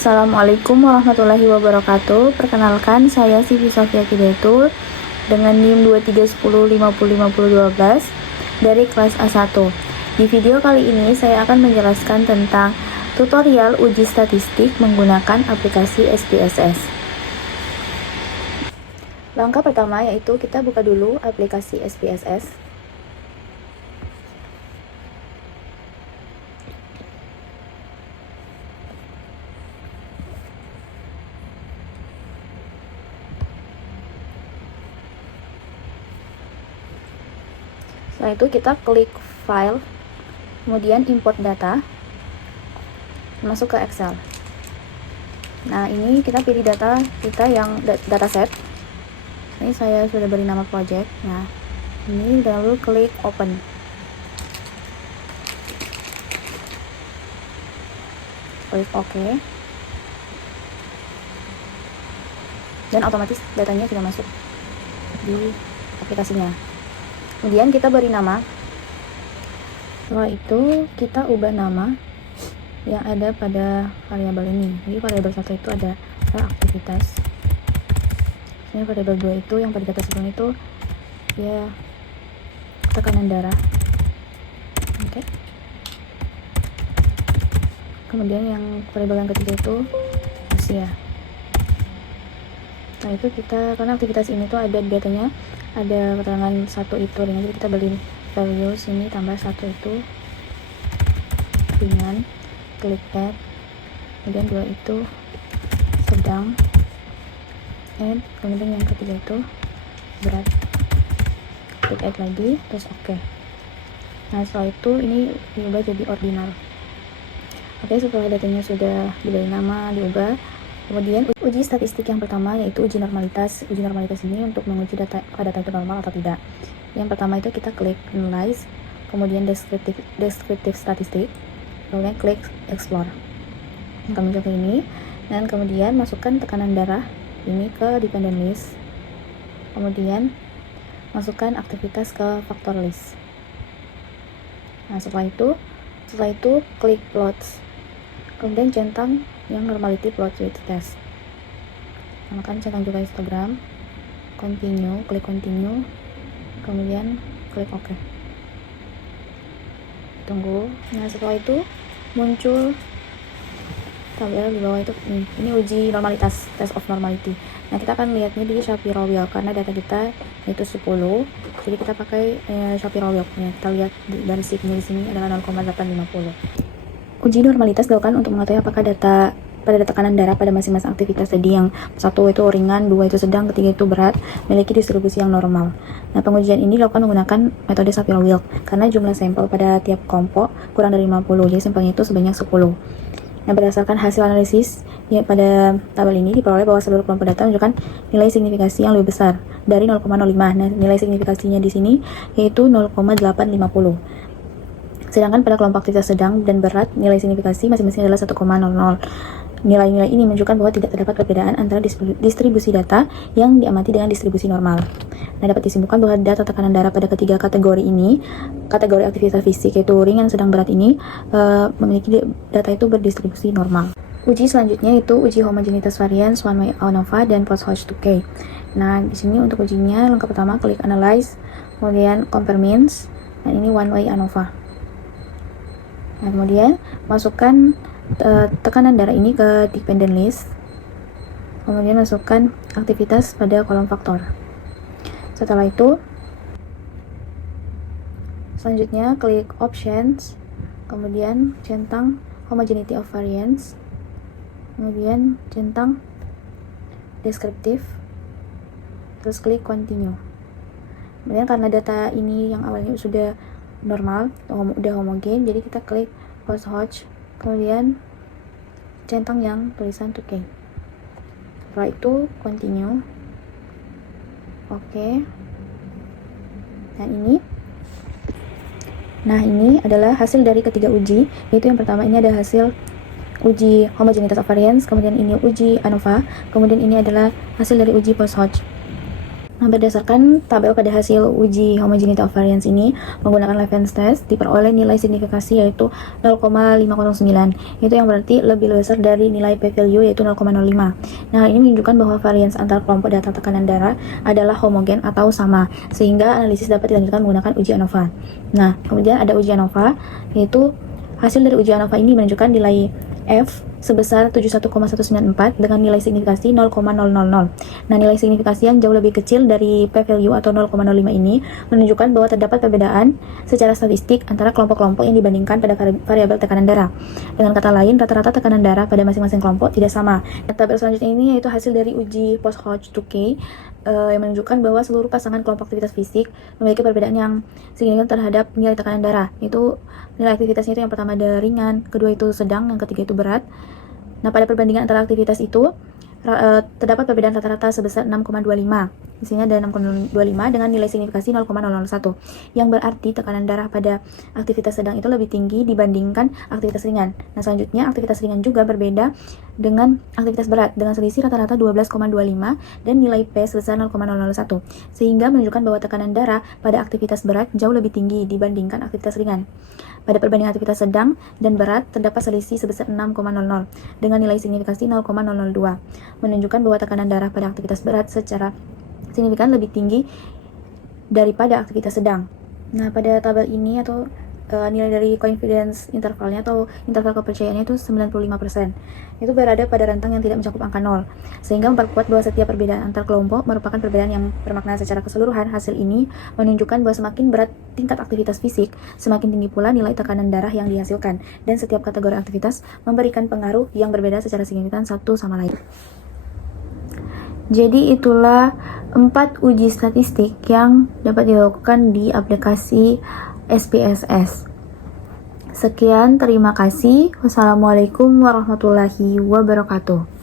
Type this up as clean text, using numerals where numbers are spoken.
Assalamualaikum warahmatullahi wabarakatuh. Perkenalkan, saya Siti Sofia Kidatul dengan NIM 2310505012 dari kelas A1. Di video kali ini saya akan menjelaskan tentang tutorial uji statistik menggunakan aplikasi SPSS. Langkah pertama yaitu kita buka dulu aplikasi SPSS. Setelah itu kita klik file, kemudian import data, masuk ke Excel. Nah, ini kita pilih data kita yang dataset. Ini saya sudah beri nama project. Nah, ini lalu klik open. Klik OK. Dan otomatis datanya sudah masuk di aplikasinya. Kemudian kita beri nama. Setelah itu kita ubah nama yang ada pada variabel ini. Jadi variabel 1 itu ada aktivitas. Ini variabel 2 itu yang pada data sebelum itu ya tekanan darah. Oke. Kemudian yang variabel yang ketiga itu usia. Nah, itu kita karena aktivitas ini tuh ada datanya, ada keterangan 1 itu ringan, jadi kita beli value sini tambah 1 itu ringan, klik add, kemudian 2 itu sedang, add, kemudian yang ketiga itu berat, klik add lagi, terus oke. Nah, setelah itu ini diubah jadi ordinal. Oke, setelah datanya sudah diberi nama, diubah, kemudian uji statistik yang pertama yaitu uji normalitas. Uji normalitas ini untuk menguji data itu normal atau tidak. Yang pertama itu kita klik analyze, kemudian descriptive statistik, kemudian klik explore. Kami coba ini, dan kemudian masukkan tekanan darah ini ke dependent list. Kemudian masukkan aktivitas ke factor list. Nah, setelah itu klik plots. Kemudian centang yang normality plot with test. Akan centang juga histogram. Continue, klik continue. Kemudian klik OK. Tunggu. Nah, setelah itu muncul tabel di bawah itu. Ini uji normalitas, test of normality. Nah, kita akan lihatnya di Shapiro-Wilk karena data kita itu 10. Jadi kita pakai Shapiro-Wilk. Kita lihat dari sigma di sini adalah 0,850. Uji normalitas dilakukan untuk mengetahui apakah data pada tekanan darah pada masing-masing aktivitas tadi yang 1 itu ringan, 2 itu sedang, 3 itu berat, memiliki distribusi yang normal. Nah, pengujian ini dilakukan menggunakan metode Shapiro-Wilk karena jumlah sampel pada tiap kelompok kurang dari 50, jadi sampelnya itu sebanyak 10. Nah, berdasarkan hasil analisis ya, pada tabel ini diperoleh bahwa seluruh kelompok data menunjukkan nilai signifikasi yang lebih besar dari 0,05. Nah, nilai signifikasinya di sini yaitu 0,850. Sedangkan pada kelompok aktivitas sedang dan berat, nilai signifikasi masing-masing adalah 1,00. Nilai-nilai ini menunjukkan bahwa tidak terdapat perbedaan antara distribusi data yang diamati dengan distribusi normal. Nah, dapat disimpulkan bahwa data tekanan darah pada ketiga kategori ini, kategori aktivitas fisik yaitu ringan, sedang, berat ini, memiliki data itu berdistribusi normal. Uji selanjutnya itu uji homogenitas variance one way ANOVA dan post-Hodge 2K. Nah, di sini untuk ujinya langkah pertama klik analyze, kemudian compare means. Nah, ini one way ANOVA. Nah, kemudian masukkan tekanan darah ini ke dependent list. Kemudian masukkan aktivitas pada kolom faktor. Setelah itu, selanjutnya klik options, kemudian centang homogeneity of variance, kemudian centang descriptive, terus klik continue. Kemudian karena data ini yang awalnya sudah normal, udah homogen, jadi kita klik post-Hodge, kemudian centang yang tulisan 2K. Setelah itu continue. Oke. Nah, ini adalah hasil dari ketiga uji, yaitu yang pertama ini ada hasil uji homogenitas of variance, kemudian ini uji ANOVA, kemudian ini adalah hasil dari uji post-Hodge. Nah, berdasarkan tabel pada hasil uji homogeneity of variance ini menggunakan Levens test diperoleh nilai signifikasi yaitu 0,509. Itu yang berarti lebih besar dari nilai p-value yaitu 0,05. Nah, ini menunjukkan bahwa variance antar kelompok data tekanan darah adalah homogen atau sama, sehingga analisis dapat dilanjutkan menggunakan uji ANOVA. Nah, kemudian ada uji ANOVA, yaitu hasil dari uji ANOVA ini menunjukkan nilai F sebesar 71,194 dengan nilai signifikasi 0,000. Nah, nilai signifikasi yang jauh lebih kecil dari p-value atau 0,05 ini menunjukkan bahwa terdapat perbedaan secara statistik antara kelompok-kelompok yang dibandingkan pada variabel tekanan darah. Dengan kata lain, rata-rata tekanan darah pada masing-masing kelompok tidak sama. Nah, tabel selanjutnya ini yaitu hasil dari uji post-Hodge 2K yang menunjukkan bahwa seluruh pasangan kelompok aktivitas fisik memiliki perbedaan yang signifikan terhadap nilai tekanan darah. Itu nilai aktivitasnya itu yang pertama ada ringan, kedua itu sedang, yang ketiga itu berat. Nah, pada perbandingan antara aktivitas itu terdapat perbedaan rata-rata sebesar 6,25. Di sini ada 6,25 dengan nilai signifikasi 0,001, yang berarti tekanan darah pada aktivitas sedang itu lebih tinggi dibandingkan aktivitas ringan. Nah, selanjutnya aktivitas ringan juga berbeda dengan aktivitas berat dengan selisih rata-rata 12,25 dan nilai P sebesar 0,001, sehingga menunjukkan bahwa tekanan darah pada aktivitas berat jauh lebih tinggi dibandingkan aktivitas ringan. Pada perbandingan aktivitas sedang dan berat terdapat selisih sebesar 6,00 dengan nilai signifikasi 0,002, menunjukkan bahwa tekanan darah pada aktivitas berat secara signifikan lebih tinggi daripada aktivitas sedang. Nah, pada tabel ini atau nilai dari confidence intervalnya atau interval kepercayaannya itu 95%. Itu berada pada rentang yang tidak mencakup angka 0, sehingga memperkuat bahwa setiap perbedaan antar kelompok merupakan perbedaan yang bermakna secara keseluruhan. Hasil ini menunjukkan bahwa semakin berat tingkat aktivitas fisik, semakin tinggi pula nilai tekanan darah yang dihasilkan, dan setiap kategori aktivitas memberikan pengaruh yang berbeda secara signifikan satu sama lain. Jadi itulah 4 uji statistik yang dapat dilakukan di aplikasi SPSS. Sekian, terima kasih. Wassalamualaikum warahmatullahi wabarakatuh.